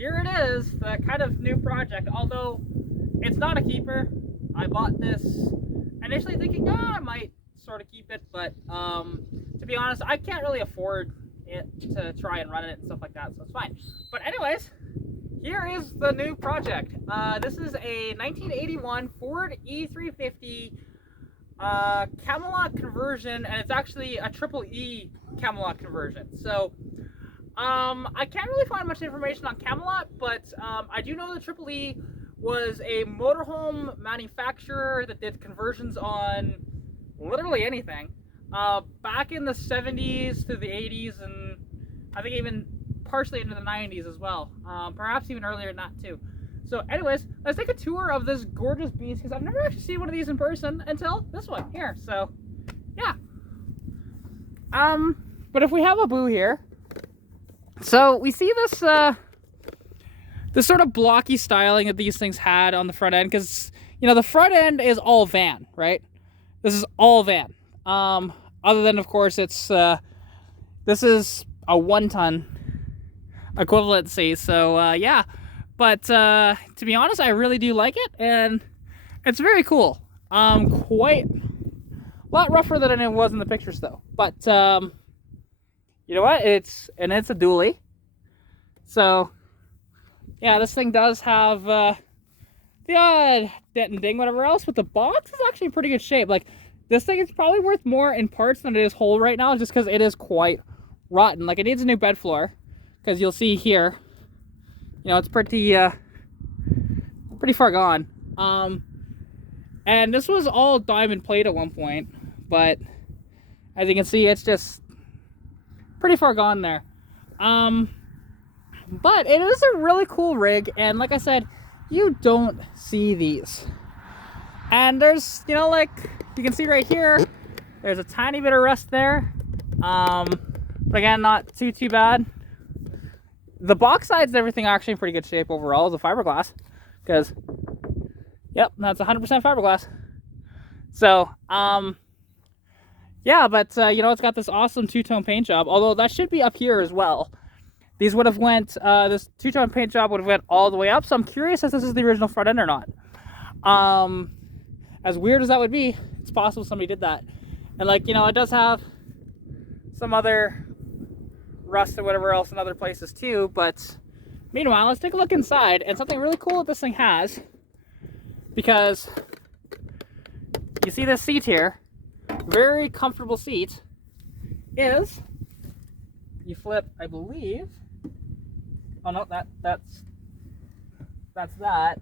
here it is, the kind of new project. Although it's not a keeper. I bought this initially thinking, I might sort of keep it, but to be honest, I can't really afford it to try and run it and stuff like that, so it's fine. But anyways, here is the new project. This is a 1981 Ford E350 Camelot conversion, and it's actually a triple E Camelot conversion. So I can't really find much information on Camelot, but I do know that triple E was a motorhome manufacturer that did conversions on literally anything back in the 70s to the 80s, and I think even partially into the 90s as well, perhaps even earlier than that too. So anyways, let's take a tour of this gorgeous beast, because I've never actually seen one of these in person until this one here. So yeah, but if we have a boo here, so we see this this sort of blocky styling that these things had on the front end, because you know the front end is all van, right? This is all van. Other than, of course, it's this is a 1-ton equivalency. So yeah, but to be honest, I really do like it, and it's very cool. Quite a lot rougher than it was in the pictures, though. But you know what? It's a dually. So yeah, this thing does have the odd dent and ding, whatever else, but the box is actually in pretty good shape. Like, this thing is probably worth more in parts than it is whole right now, just because it is quite rotten. Like, it needs a new bed floor, because you'll see here, you know, it's pretty far gone. And this was all diamond plate at one point, but as you can see, it's just pretty far gone there. But it is a really cool rig, and like I said, you don't see these. And there's, you know, like you can see right here, there's a tiny bit of rust there. But again, not too bad. The box sides and everything are actually in pretty good shape overall as a fiberglass, because yep, that's 100% fiberglass. So yeah, but you know, it's got this awesome two-tone paint job, although that should be up here as well. These would have went, this two-tone paint job would have went all the way up, so I'm curious if this is the original front end or not. As weird as that would be, it's possible somebody did that. And like, you know, it does have some other rust or whatever else in other places too, but meanwhile, let's take a look inside. And something really cool that this thing has, because you see this seat here, very comfortable seat, is, you flip, I believe, oh no, that's that.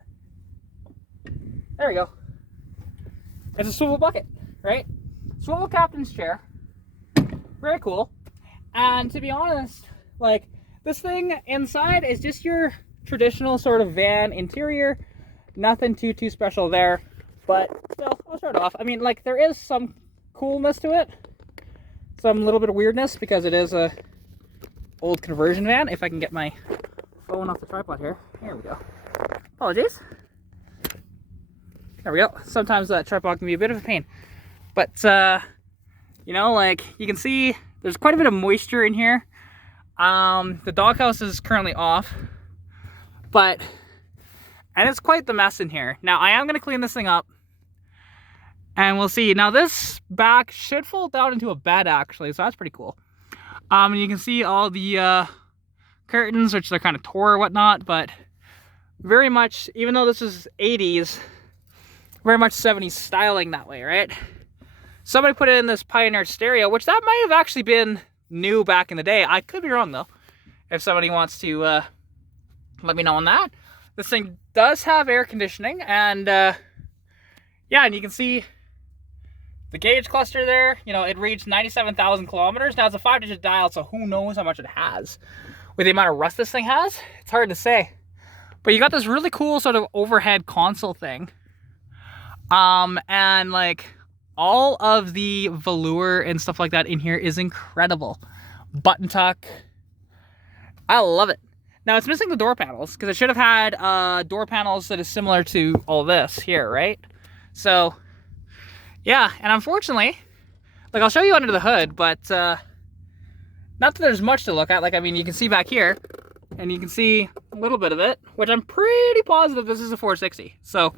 There we go. It's a swivel bucket, right? Swivel captain's chair. Very cool. And to be honest, like, this thing inside is just your traditional sort of van interior. Nothing too special there. But still, I'll start off. I mean, like, there is some coolness to it. Some little bit of weirdness, because it is a old conversion van. If I can get my phone off the tripod here. Here we go. Apologies. There we go. Sometimes that tripod can be a bit of a pain. But, you know, like, you can see there's quite a bit of moisture in here. The doghouse is currently off. And it's quite the mess in here. Now, I am going to clean this thing up. And we'll see. Now, this back should fold down into a bed, actually. So that's pretty cool. And you can see all the curtains, which they're kind of tore or whatnot. But very much, even though this is 80s, very much 70s styling that way, right? Somebody put in this Pioneer stereo, which that might have actually been new back in the day. I could be wrong, though. If somebody wants to let me know on that. This thing does have air conditioning, and yeah, and you can see the gauge cluster there. You know, it reached 97,000 kilometers. Now, it's a 5-digit dial, so who knows how much it has. With the amount of rust this thing has, it's hard to say. But you got this really cool sort of overhead console thing. And like, all of the velour and stuff like that in here is incredible. Button tuck. I love it. Now, it's missing the door panels, because it should have had door panels that is similar to all this here, right? So, yeah, and unfortunately, like, I'll show you under the hood, but not that there's much to look at. Like, I mean, you can see back here, and you can see a little bit of it, which I'm pretty positive this is a 460. So,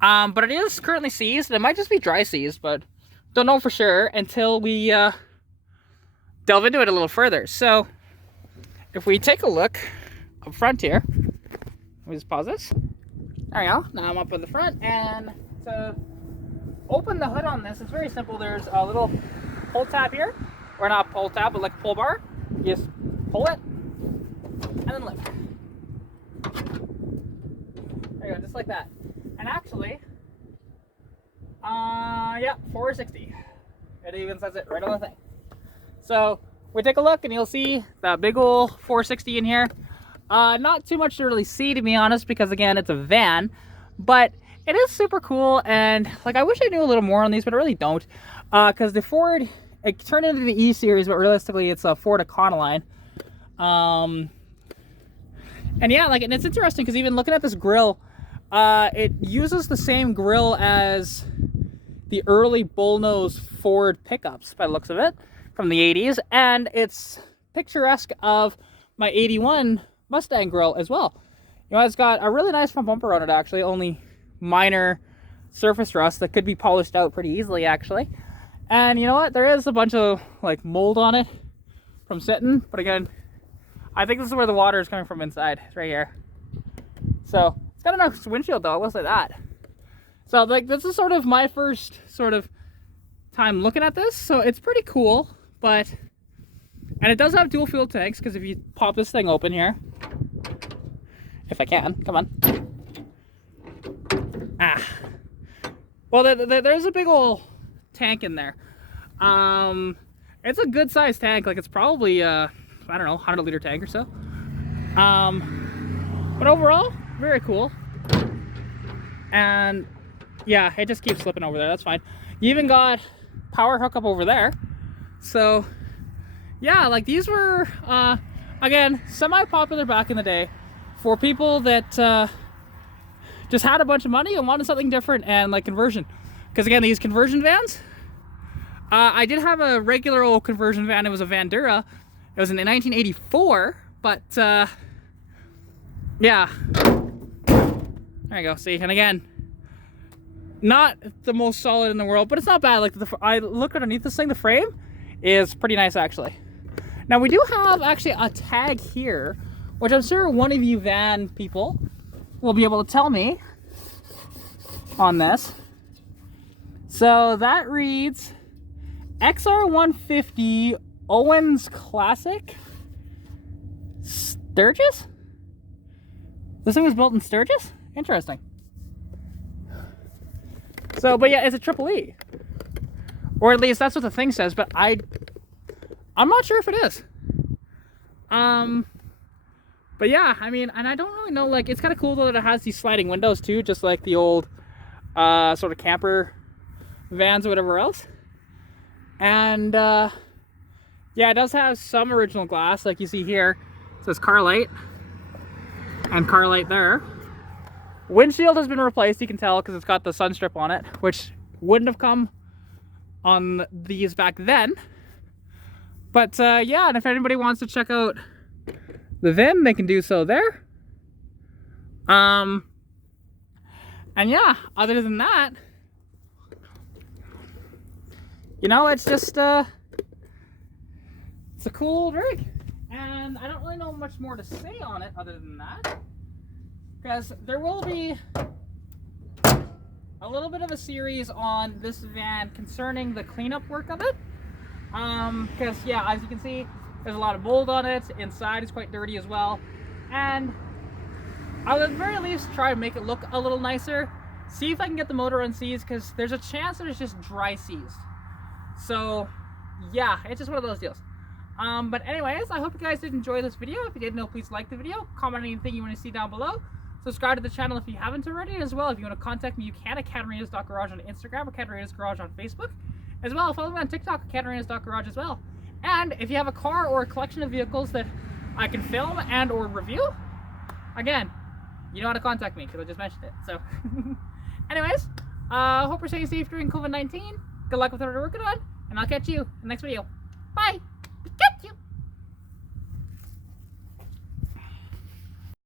but it is currently seized. It might just be dry seized, but don't know for sure until we delve into it a little further. So, if we take a look up front here, let me just pause this. There we go. Now I'm up in the front, and to open the hood on this, it's very simple. There's a little pull tab here, or not pull tab, but like a pull bar. You just pull it, and then lift. There you go, just like that. And actually, yeah, 460. It even says it right on the thing. So we take a look, and you'll see that big old 460 in here. Not too much to really see, to be honest, because again, it's a van, but it is super cool. And like, I wish I knew a little more on these, but I really don't, because the Ford, it turned into the E series, but realistically it's a Ford Econoline. And yeah, like, and it's interesting because even looking at this grill, it uses the same grill as the early bullnose Ford pickups by the looks of it from the 80s, and it's picturesque of my 81 Mustang grill as well. You know, it's got a really nice front bumper on it, actually, only minor surface rust that could be polished out pretty easily, actually. And you know what, there is a bunch of like mold on it from sitting, but again, I think this is where the water is coming from inside. It's right here. So it's got a nice windshield though, I will say that. So like, this is sort of my first sort of time looking at this, so it's pretty cool. But, and it does have dual fuel tanks, because if you pop this thing open here, if I can, come on. Well, there's a big old tank in there. It's a good sized tank, like it's probably I don't know, 100-liter tank or so. But overall, very cool. And yeah, it just keeps slipping over there, that's fine. You even got power hookup over there. So yeah, like these were again, semi-popular back in the day for people that just had a bunch of money and wanted something different, and like conversion. Because again, these conversion vans, I did have a regular old conversion van. It was a Vandura. It was in 1984, but yeah. There you go, see, and again, not the most solid in the world, but it's not bad. Like, I look underneath this thing, the frame is pretty nice, actually. Now, we do have actually a tag here, which I'm sure one of you van people will be able to tell me on this. So that reads XR150 Owens Classic Sturgis? This thing was built in Sturgis? Interesting. So, but yeah, it's a triple E. Or at least that's what the thing says, but I'm not sure if it is. But yeah, I mean, and I don't really know, like, it's kind of cool though that it has these sliding windows too, just like the old sort of camper vans or whatever else. And yeah, it does have some original glass, like you see here. It says car light and car light there. Windshield has been replaced, you can tell, because it's got the sun strip on it, which wouldn't have come on these back then. But yeah, and if anybody wants to check out the VIN, they can do so there. And yeah, other than that, you know, it's just it's a cool old rig. And I don't really know much more to say on it other than that, because there will be a little bit of a series on this van concerning the cleanup work of it. Because yeah, as you can see, there's a lot of mold on it. Inside is quite dirty as well. And I would at the very least try to make it look a little nicer. See if I can get the motor unseized, because there's a chance that it's just dry seized. So yeah, it's just one of those deals. But anyways, I hope you guys did enjoy this video. If you did, please like the video, comment anything you want to see down below. Subscribe to the channel if you haven't already. As well, if you want to contact me, you can at katarina's.garage on Instagram or Katarina's Garage on Facebook. As well, follow me on TikTok at katarina's.garage as well. And if you have a car or a collection of vehicles that I can film and or review, again, you know how to contact me because I just mentioned it. So anyways, hope you're staying safe during COVID-19. Good luck with what you're working on, and I'll catch you in the next video. Bye!